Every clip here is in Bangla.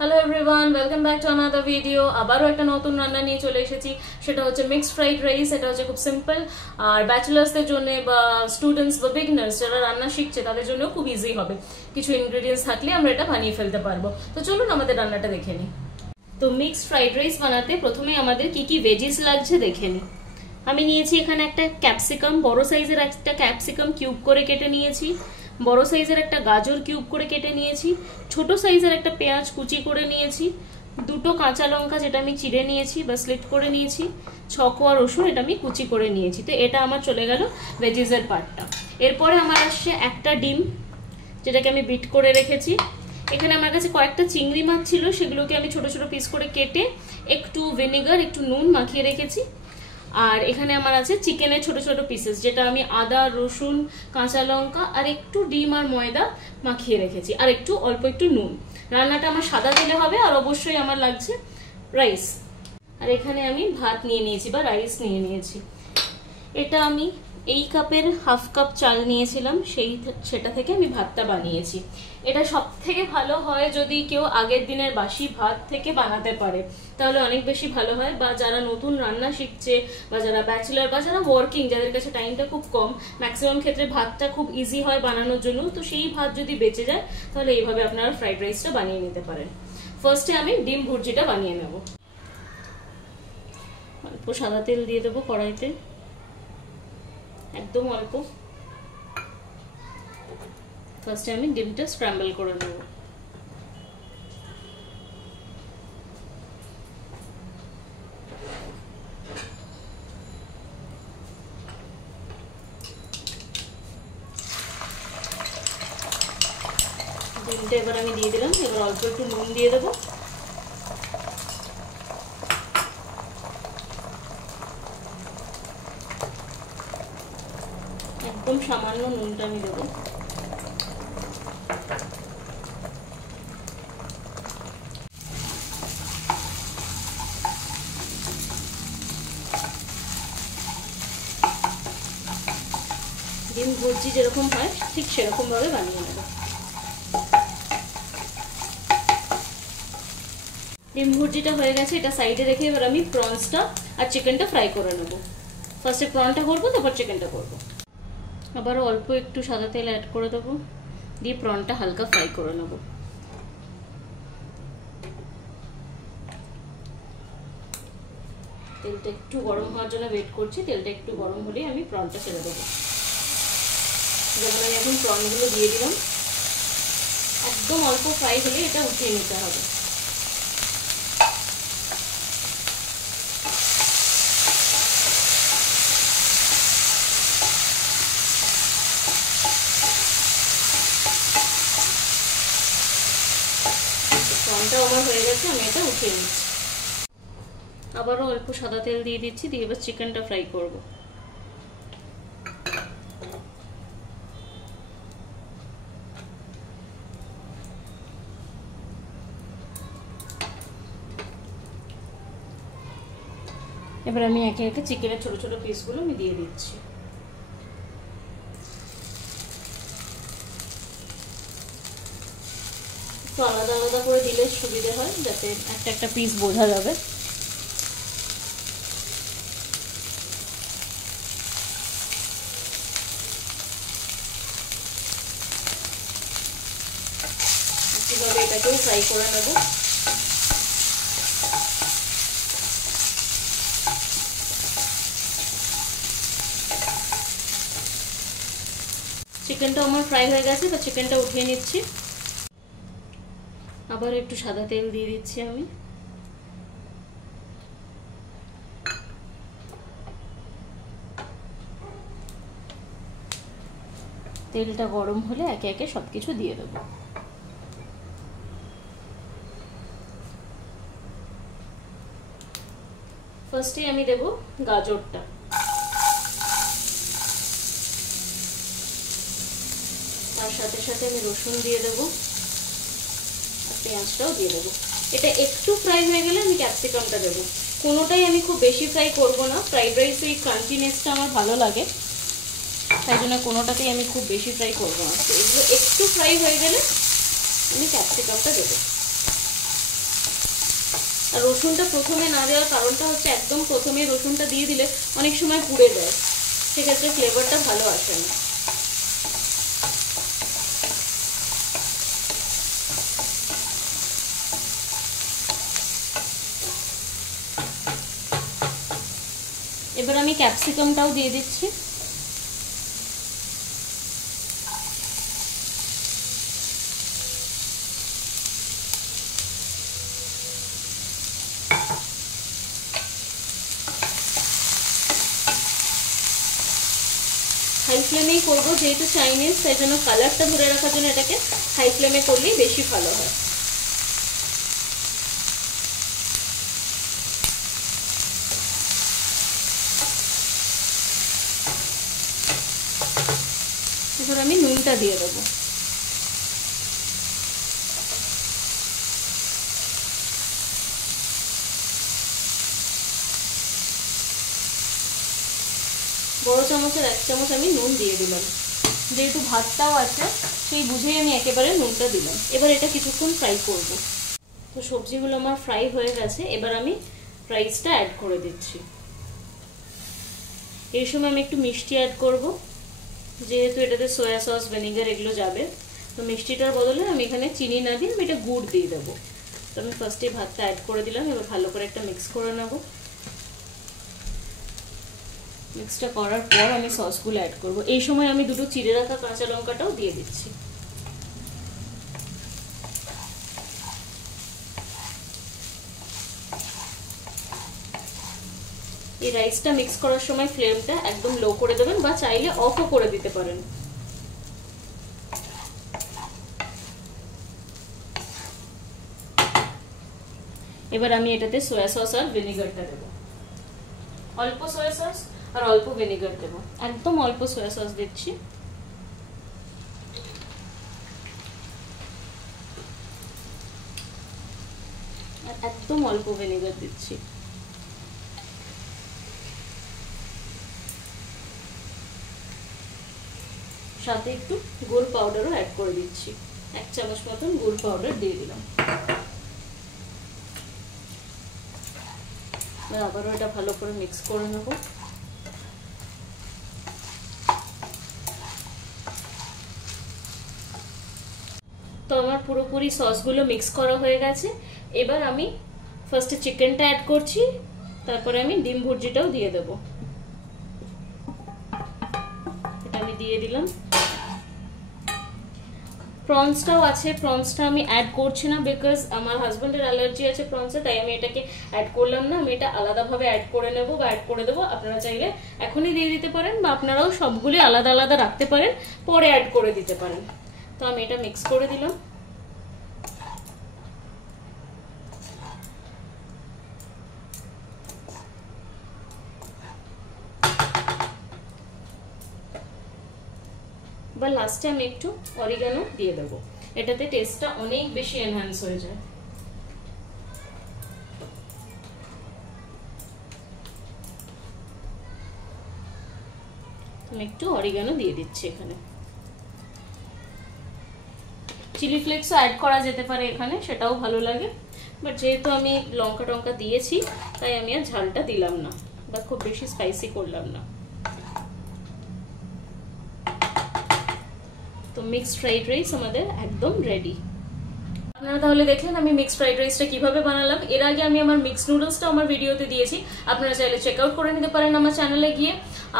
Hello everyone, welcome back to another video. আবারও একটা নতুন রান্না নিয়ে চলে এসেছি, সেটা হচ্ছে মিক্সড ফ্রাইড রাইস। এটা হচ্ছে খুব সিম্পল, আর ব্যাচেলার্সদের জন্য বা স্টুডেন্টস বা বিগিনার্স যারা রান্না শিখছে তাদের জন্য খুব ইজি হবে। কিছু ইনগ্রেডিয়েন্টস থাকলে আমরা এটা বানিয়ে ফেলতে পারবো। তো চলুন আমাদের রান্নাটা দেখে নিই। তো মিক্সড ফ্রাইড রাইস বানাতে প্রথমে আমাদের কি কি ভেজিস লাগছে দেখে নিই। আমি নিয়েছি এখানে একটা ক্যাপসিকাম, বড় সাইজের একটা ক্যাপসিকাম কিউব করে কেটে নিয়েছি। বড় সাইজের একটা গাজর কিউব করে কেটে নিয়েছি। ছোট সাইজের একটা পেঁয়াজ কুচি করে নিয়েছি। দুটো কাঁচা লঙ্কা যেটা আমি চিড়ে নিয়েছি বা স্লিট করে নিয়েছি। 6 কোয়া রসুন এটা আমি কুচি করে নিয়েছি। তো এটা আমার চলে গেল ভেজিসের পার্টটা। এরপরে আমার আসছে একটা ডিম, যেটাকে আমি বিট করে রেখেছি। এখানে আমার কাছে কয়েকটা চিংড়ি মাছ ছিল, সেগুলোকে আমি ছোট ছোট পিস করে কেটে একটু ভিনেগার একটু নুন মাখিয়ে রেখেছি। আর এখানে আমার আছে চিকেনের ছোট ছোট পিসেস, যেটা আমি আদা রসুন কাঁচা লঙ্কা আর একটু ডিম আর ময়দা মাখিয়ে রেখেছি, আর একটু অল্প একটু নুন। রান্নাটা আমার সাদা তেলে হবে, আর অবশ্যই আমার লাগছে রাইস। আর এখানে আমি ভাত নিয়ে নিয়েছি বা রাইস নিয়ে নিয়েছি। এটা আমি এই কাপের হাফ কাপ চাল নিয়েছিলাম, সেটা থেকে আমি ভাতটা বানিয়েছি। এটা সব থেকে ভালো হয় যদি কেউ আগের দিনের বাসি ভাত থেকে বানাতে পারে, তাহলে অনেক বেশি ভালো হয়। বা যারা নতুন রান্না শিখছে বা যারা ব্যাচেলার বা যারা ওয়ার্কিং, যাদের কাছে টাইমটা খুব কম, ম্যাক্সিমাম ক্ষেত্রে ভাতটা খুব ইজি হয় বানানোর জন্য। তো সেই ভাত যদি বেঁচে যায় তাহলে এইভাবে আপনারা ফ্রাইড রাইসটা বানিয়ে নিতে পারেন। ফার্স্টে আমি ডিম ভুর্জিটা বানিয়ে নেব। অল্প সাদা তেল দিয়ে দেবো কড়াইতে, একদম অল্প। ফার্স্টে আমি ডিমটা স্ক্র্যাম্বল করে নেব। ডিমটা এবার আমি দিয়ে দিলাম। এবার অল্প একটু নুন দিয়ে দেবো। একদম সামান্য নুনটা আমি দেবো। ডিম ভুর্জি যেরকম হয় ঠিক সেরকম ভাবে বানিয়ে নেব। ডিম ভুর্জিটা হয়ে গেছে, এটা সাইডে রেখে এবার আমি প্রনসটা আর চিকেনটা ফ্রাই করে নেব। ফার্স্টে প্রনটা করবো, তারপর চিকেনটা করবো। আবারও অল্প একটু সাদা তেল অ্যাড করে দেবো, দিয়ে প্রনটা হালকা ফ্রাই করে নেব। তেলটা একটু গরম হওয়ার জন্য ওয়েট করছি। তেলটা একটু গরম হলেই আমি প্রনটা ছেড়ে দেবো। যেমন আমি এখন প্রনগুলো দিয়ে দিলাম। একদম অল্প ফ্রাই হলে এটা উঠিয়ে নিতে হবে। প্রনটা আমার হয়ে গেছে, আমি এটা উঠিয়ে নিচ্ছি। আবারও অল্প সাদা তেল দিয়ে দিচ্ছি, দিয়ে এবার চিকেনটা ফ্রাই করব। এবার আমি একে একে চিকেনের ছোট ছোট পিসগুলো আমি দিয়ে দিচ্ছি। তো আলাদা আলাদা করে দিলে সুবিধা হয়, যাতে একটা একটা পিস বোঝা যাবে। কিভাবে এটাকেও ফ্রাই করে নেব। চিকেনটা আমার ফ্রাই হয়ে গেছে, তো চিকেনটা উঠিয়ে নিচ্ছি। আবার একটু সাদা তেল দিয়ে দিচ্ছি আমি। তেলটা গরম হলে একে একে সবকিছু দিয়ে দেব। ফার্স্টে আমি দেব গাজরটা, তার সাথে সাথে আমি রসুন দিয়ে দেবো আর পেঁয়াজটাও দিয়ে দেবো। এটা একটু ফ্রাই হয়ে গেলে আমি ক্যাপসিকামটা দেবো। কোনোটাই আমি খুব বেশি ফ্রাই করব না, ফ্রাইড রাইসে এই ক্রাঞ্চিনেসটা আমার ভালো লাগে, তাই জন্য কোনোটাতেই আমি খুব বেশি ফ্রাই করবো না। তো এগুলো একটু ফ্রাই হয়ে গেলে আমি ক্যাপসিকামটা দেবো। আর রসুনটা প্রথমে না দেওয়ার কারণটা হচ্ছে একদম প্রথমে রসুনটা দিয়ে দিলে অনেক সময় পুড়ে যায়, সেক্ষেত্রে ফ্লেভারটা ভালো আসে না। এবার আমি ক্যাপসিকামটাও দিয়ে দিচ্ছি। হাই ফ্লেমেই করবো, যেহেতু চাইনিজ তাই জন্য কালারটা ধরে রাখার জন্য এটাকে হাই ফ্লেমে করলেই বেশি ভালো হয়। এবার আমি নুনটা দিয়ে দেবো। বড় চামচের 1 চামচ আমি নুন দিয়ে দিলাম, যেহেতু ভাতটাও আছে সেই বুঝেই আমি একেবারে নুনটা দিলাম। এবার এটা কিছুক্ষণ ফ্রাই করব। তো সবজিগুলো আমার ফ্রাই হয়ে গেছে, এবার আমি রাইসটা অ্যাড করে দিচ্ছি। এই সময় আমি একটু মিষ্টি অ্যাড করব, যেহেতু এটাতে সয়া সস ভিনেগার এগুলো যাবে, তো মিষ্টিটার বদলে আমি এখানে চিনি না দিয়ে আমি এটা গুড় দিয়ে দেবো। তো আমি ফার্স্টে ভাতটা অ্যাড করে দিলাম, এবার ভালো করে একটা মিক্স করে নেব। মিক্সটা করার পর আমি সসগুলো অ্যাড করব। এই সময় আমি দুটো চিড়ে রাখা কাঁচা লঙ্কাটাও দিয়ে দিচ্ছি। এই রাইসটা মিক্স করার সময় ফ্লেমটা একদম লো করে দেবেন, বা চাইলে অফও করে দিতে পারেন। এবার আমি এটাতে সয়া সস আর ভিনেগারটা দেবো। অল্প সয়া সস আর অল্প ভিনেগার দেব, একদম অল্প সয়া সস দিচ্ছি। আর একদম অল্প ভিনেগার দিচ্ছি। সাথে একটু গুড় পাউডারও অ্যাড করে দিচ্ছি, 1 চামচ মতন গুড় পাউডার দিয়ে দিলাম। আবারও এটা ভালো করে মিক্স করে নেব। তো আমার পুরোপুরি সসগুলো মিক্স করা হয়ে গেছে। এবার আমি ফার্স্টে চিকেনটা অ্যাড করছি, তারপরে আমি ডিম ভুর্জিটাও দিয়ে দেব। এটা আমি দিয়ে দিলাম। প্রনসটাও আছে, প্রনসটা আমি অ্যাড করছি না, বিকজ আমার হাজবেন্ডের অ্যালার্জি আছে প্রনসে, তাই আমি এটাকে অ্যাড করলাম না। আমি এটা আলাদাভাবে অ্যাড করে নেব বা অ্যাড করে দেবো। আপনারা চাইলে এখনই দিয়ে দিতে পারেন, বা আপনারাও সবগুলি আলাদা আলাদা রাখতে পারেন, পরে অ্যাড করে দিতে পারেন। তো আমি এটা মিক্স করে দিলাম। বা লাস্টে আমি একটু অরিগানো দিয়ে দেবো, এটাতে টেস্টটা অনেক বেশি এনহ্যান্স হয়ে যায়। আমি একটু অরিগানো দিয়ে দিচ্ছি এখানে। চিলি ফ্লেক্সও অ্যাড করা যেতে পারে এখানে, সেটাও ভালো লাগে, বাট যেহেতু আমি লঙ্কা টঙ্কা দিয়েছি তাই আমি আর ঝালটা দিলাম না, বা খুব বেশি স্পাইসি করলাম না। তো মিক্সড ফ্রাইড রাইস আমাদের একদম রেডি। আপনারা তাহলে দেখলেন আমি মিক্সড ফ্রাইড রাইসটা কিভাবে বানালাম। এর আগে আমি আমার মিক্সড নুডলসটা আমার ভিডিওতে দিয়েছি, আপনারা চাইলে চেক আউট করে নিতে পারেন আমার চ্যানেলে গিয়ে।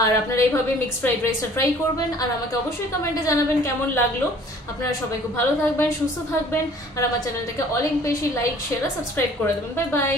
আর আপনারা এইভাবে মিক্সড ফ্রাইড রাইসটা ট্রাই করবেন, আর আমাকে অবশ্যই কমেন্টে জানাবেন কেমন লাগলো। আপনারা সবাই খুব ভালো থাকবেন, সুস্থ থাকবেন, আর আমার চ্যানেলটাকে অনেক বেশি লাইক, শেয়ার আর সাবস্ক্রাইব করে দেবেন। Bye bye.